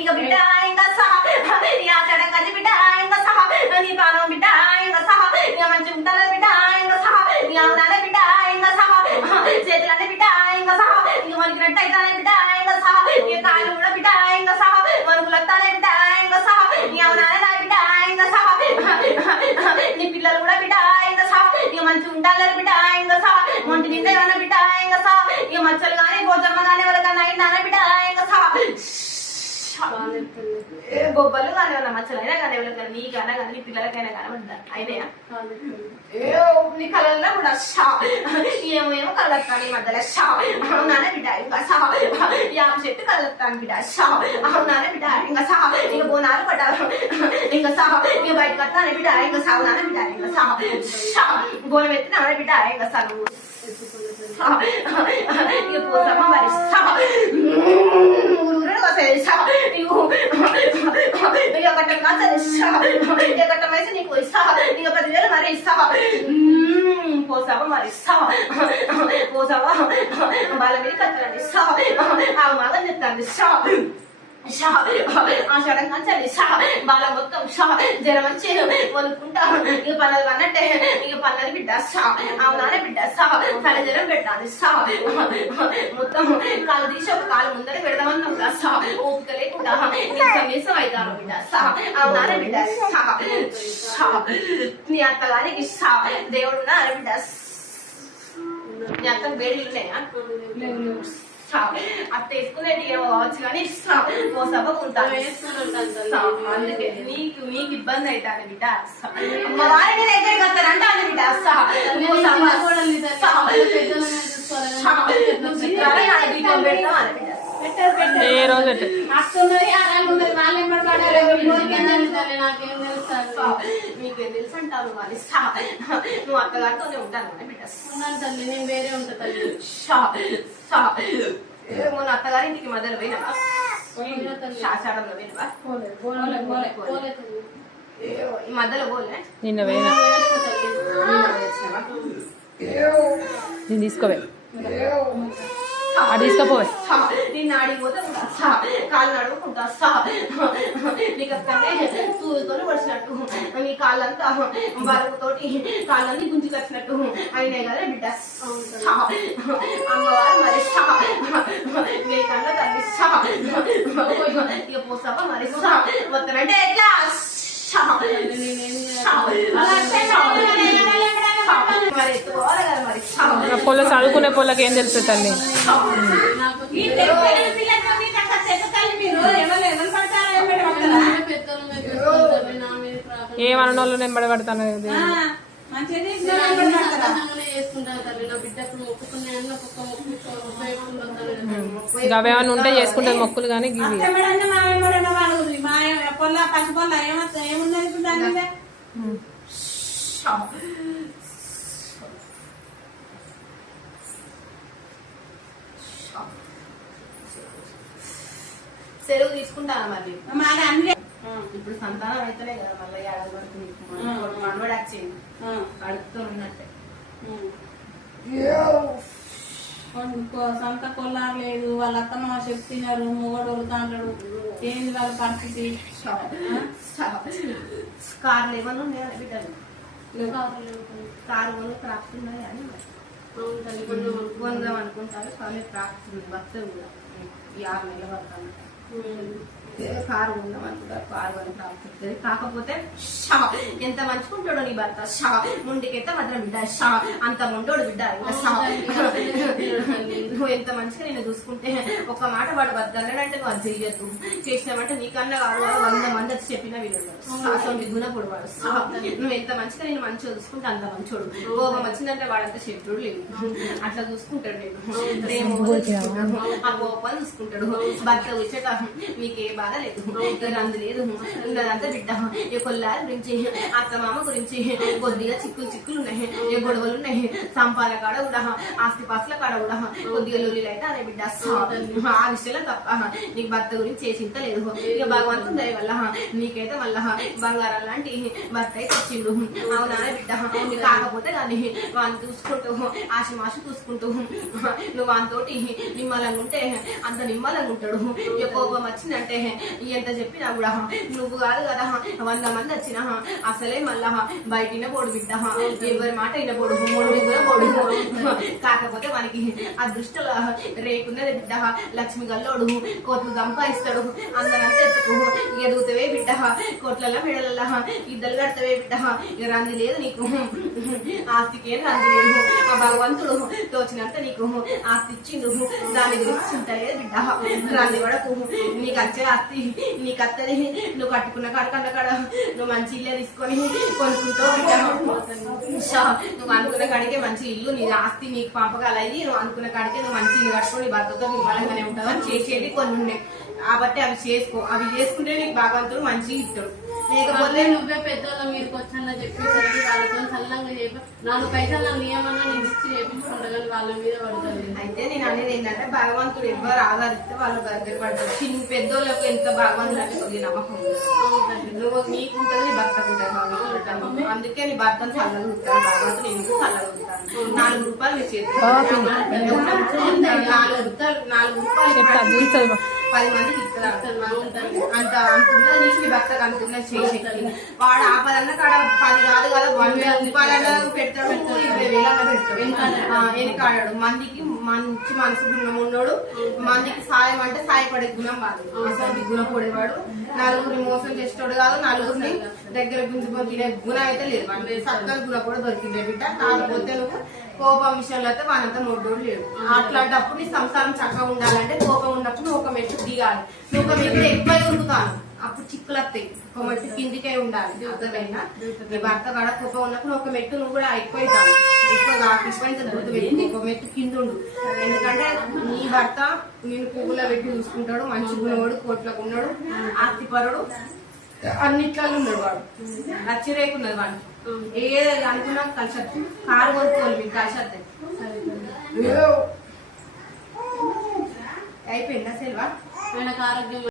ఇక బిడ్డ ఇంకా సహా ఆచడం కలిసి బిడ్డ ఇంకా సహా నీ ప్రాణం బిడ్డ ఇంకా సహా ఇక మంచి ఉంటాను బిడ్డ ఇంకా సహా ఇక అవునానే బిడ్డ ఇంకా సహా చేతులనే బిడ్డ ఇంకా సహా ఇక మనకినట్టు అయితానే బిడ్డ ఇంకా సహా ఇక కాళ్ళు కూడా బిడ్డ ఇంకా సహా మనకులతానే బిడ్డ ఇంకా సహా ఇక అవునానే నా బిడ్డ ఇంకా సహా నీ పిల్లలు కూడా బిడ్డ ఇంకా సహా ఇక మంచి ఉంటారు బిడ్డ ఇంకా సహా ఒంటి నిండా ఏమన్నా బిడ్డ ఇంకా సహా ఇక మచ్చలు కానీ భోజనం కానీ ఎవరికన్నా అయిందానే బిడ్డ ఇంకా సహా బొబ్బలు కానీ ఏమన్నా మచ్చలు అయినా కానీ ఎవరికైనా నీకైనా కానీ నీ పిల్లలకైనా కానీ అయినాయా నీ కళల్లో కూడా షా ఏమో కళ్ళొస్తాను ఈ మధ్యలో షా అవునానే బిడ్డ ఇంకా సహా యామ చెట్టు కళ్ళొస్తాను బిడ్డ షా అవునానే బిడ్డ ఇంకా సహా ఇక బోనాలు పడ్డారు ఇంకా సహా ఇక బయటకు వస్తానే బిడ్డ ఇంకా సాగునానే బిడ్డ ఇంకా సహా షా బోనం ఎత్తినానే బిడ్డ ఇంకా సగం ఇక పోతామా మరి సహా కట్టం కాదు కట్టం వేసి నీకు ఇస్తావా నీకు 10,000 మరి ఇస్తావా పోసావా మరి ఇస్తావా పోసావా వాళ్ళ మీద కట్టాలని ఇస్తావా ఆ మగం చెప్తాను ఆషాఢం కంచాలి బాల మొత్తం జర మంచి వదులుకుంటా ఇక పన్నది అన్నట్టే ఇక పన్నది బిడ్డ అవునానే బిడ్డ తల జరం పెట్టాలి మొత్తం కాలు తీసి ఒక కాలు ముందర పెడదామన్నా కూడా ఓపిక లేకుండా కనీసం అవుతాను బిడ్డ అవునానే బిడ్డ నీ అత్తగారికి దేవుడు ఉన్నారు బిడ్డ నీ అత్త వేడి ఉన్నాయా అత్త వేసుకునేది ఏమో కావచ్చు కానీ సభ ఉంటాను అందుకే మీకు ఇబ్బంది అవుతాను బిడ్డ అమ్మవారిని దగ్గరికి వస్తానంటే అది బిడ్డ దీపం పెడతాం అని బిడ్డ మీకేం తెలుసు అంటాను మరి నువ్వు అత్తగారితోనే ఉంటాను అని బిడ్డ ఉన్నాను తల్లి నేను వేరే ఉంటా తల్లి మొన్న అత్తగారింటికి మధ్యలో పోయినావా ఆషాఢంలో పోయినవా ఈ మధ్యలో పోలే నిన్న పోయినా నేను తీసుకోవే తీసుకపోవే నిన్న ఆడిపోతే కాళ్ళు నడుపుకుంటా నీకు అక్కడనే తూలుతో పడిచినట్టు నీ కాళ్ళంతా బరువుతోటి కాళ్ళన్నీ గుంజుకొచ్చినట్టు అయినాయి కదా బిడ్డ అమ్మవారు మరి నీ కళ్ళ తల్లి ఇక పోసావా మరి మొత్తం ఎట్లా పొల చదువుకునే పొలకి ఏం తెలుసు తల్లి ఏమన్న వాళ్ళు నెంబడి పడతాను అవేమన్నా ఉంటే చేసుకుంటారు మొక్కులు కానీ సెలవు తీసుకుంటాను మళ్ళీ ఇప్పుడు సంతానం అయితేనే కదా మళ్ళీ ఏడాది పడుతుంది మనవడు వచ్చింది అడుగుతూ ఉన్నట్టే సంత కొల్లారలేదు వాళ్ళ అత్తమ్మ చెప్తున్నారు మొగడు వదులుతాంటాడు ఏంది వాళ్ళ పరిస్థితి కార్లు ఏమన్నా ఉన్నాయా బిడ్డలు కారు కొని ప్రాప్తున్నాయి అని కొందాం అనుకుంటారు కానీ ప్రాప్తుంది భక్తులు కూడా ఈ 6 నెలల వరకు కారు ఉందాం అనుకుంటారు కారు అని ప్రాప్తుంది కాకపోతే ఎంత మంచుకుంటాడో నీ భర్త ముందుకైతే మాత్రం బిడ్డ అంత ముండోడు బిడ్డ నువ్వు ఎంత మంచిగా నేను చూసుకుంటే ఒక మాట వాడు వద్దనంటే నువ్వు అది చెయ్యొద్దు చేసినామంటే నీకన్నా కాదు 100 మంది వచ్చి చెప్పిన వీళ్ళు గుణపడు వాడు నువ్వు ఎంత మంచిగా నేను మంచిగా చూసుకుంటే అంత మంచోడు కోపం వచ్చిందంటే వాడంతా శత్రుడు లేదు అట్లా చూసుకుంటాడు నేను ప్రేమ ఆ కోపాన్ని చూసుకుంటాడు భర్త వచ్చేట మీకే బాధ లేదు రందు లేదు ఉన్నదంతా బిడ్డ ఈ కొల్లారి గురించి అత్త మామ గురించి కొద్దిగా చిక్కులు ఉన్నాయి ఏ గొడవలు ఉన్నాయి సంపాదన కాడ కూడా ఆస్తి పాస్తుల కాడ కూడా కొద్దిగా లొల్లిలు అయితే అనే బిడ్డ ఆ విషయంలో తప్ప నీకు భర్త గురించి చేసింత లేదు ఇక భగవంతుని దయ వల్ల నీకైతే మళ్ళా బంగారం లాంటి భర్త అయితే వచ్చిండు అవునా బిడ్డ కాకపోతే కానీ వాళ్ళని చూసుకుంటూ ఆశమాషి చూసుకుంటూ నువ్వు వాళ్ళతోటి నిమ్మలంగా ఉంటే అంత నిమ్మలంగా ఉంటాడు ఇక కోపం వచ్చిందంటే ఎంత చెప్పినా కూడా నువ్వు కాదు కదా 100 మంది వచ్చినా అసలే మళ్ళా బయట పోడు బిడ్డ ఎవరి మాట ఇనపోడు మూడు కూడా పోడు కాకపోతే మనకి అదృష్టంలో రేకున్నది బిడ్డ లక్ష్మి గల్లోడు కోట్లు సంపాదిస్తాడు అందరంతా ఎత్తుకు ఎదుగుతావే బిడ్డ కోట్లలో మెడల ఇద్దరు కడతావే బిడ్డ రంది లేదు నీకు ఆస్తికి ఏం రంది లేదు ఆ భగవంతుడు తోచినంత నీకు ఆస్తి ఇచ్చిండు దాని గురించి చింత లేదు బిడ్డ రంది పడకు నీకు వచ్చే ఆస్తి నీకు అత్తది నువ్వు కట్టుకున్న కాడకన్న కాడ నువ్వు మంచి ఇల్లే తీసుకొని కొనుక్కుంటావు బిడ్డ నువ్వు అనుకున్న కాడికే మంచి ఇల్లు నీ ఆస్తి నీకు పంపగలయ్యి నువ్వు అనుకున్న కాడికే నువ్వు మంచి ఇల్లు కట్టుకొని భర్తతో నిమ్మలంగానే ఉంటావు అని చేసేది కొన్ని ఉన్నాయి కాబట్టి అవి చేసుకో అవి చేసుకుంటే నీకు భగవంతుడు మంచిగా ఇస్తాడు లేకపోతే నువ్వే పెద్దోళ్ళ మీదకి వచ్చాను చెప్పేసరికి వాళ్ళతో సల్లంగా చెప్పి 4 పైసలు నియమన్నా నేను ఇచ్చి చేపించుకుంటా కానీ వాళ్ళ మీద పడుతుంది. అయితే నేను అనేది ఏంటంటే భగవంతుడు ఎవరు ఆధారిస్తే వాళ్ళ దగ్గర పడతారు. చిన్న పెద్దోళ్ళకు ఎంత భగవంతుడు అంటే కొద్ది నమ్మకం నువ్వు నీకుంటది నీ భర్తకు ఉంటుంది అందుకే నీ భర్తను చల్లగా ఉంటాను భగవంతుడు ఎందుకు చల్లగా ఉంటాను 4 రూపాయలు మీ చేతి 4 రూపాయలు 10 మందికి ఇస్తారు అంత అంటున్నా నీకు నీ భర్తకు అంటున్నా చేసి వాడు ఆపదన్న కాడ 10 కాదు కదా 1,000 రూపాయలన్నా పెడతాడు 20,000 పెడతాడు వెనకాడాడు మందికి మంచి మనసు గుణం ఉన్నాడు మందికి సాయం అంటే సాయపడే గుణం కాదు అసలు గుణపడేవాడు నలుగురిని మోసం చేసేవాడు కాదు నలుగురిని దగ్గర గుంజుకొని తినే గుణం అయితే లేదు సక్కని గుణం కూడా దొరికిందే బిడ్డ కాకపోతే నువ్వు కోపం విషయంలో అయితే వానంతా నోటోడు లేడు అట్లాంటప్పుడు నీ సంసారం చక్కగా ఉండాలంటే కోపం ఉన్నప్పుడు ఒక మెట్టు దిగాలి నువ్వు ఒక మెట్టు ఎక్కువ ఉరుకుతాను అప్పుడు చిక్కులు వస్తాయి ఒక మెట్టు కిందికే ఉండాలి అర్థమైనా నీ భర్త కాడ కోపం ఉన్నప్పుడు ఒక మెట్టు నువ్వు కూడా ఎక్కువ గుర్తుపెట్టి ఒక మెట్టు కింద ఉండు ఎందుకంటే నీ భర్త నేను పువ్వులో పెట్టి చూసుకుంటాడు మంచి గుణవాడు కోట్లకు ఉన్నాడు ఆస్తిపరుడు అన్నిట్లలో ఉన్నాడు వాడు నచ్చిరేకున్నది వాడు ఏది అనుకున్నా కలిసి కారు కొనుక్కోవాలి మీకు కలిసి అయిపోయిందా సెల్వా ఆయనకు ఆరోగ్యం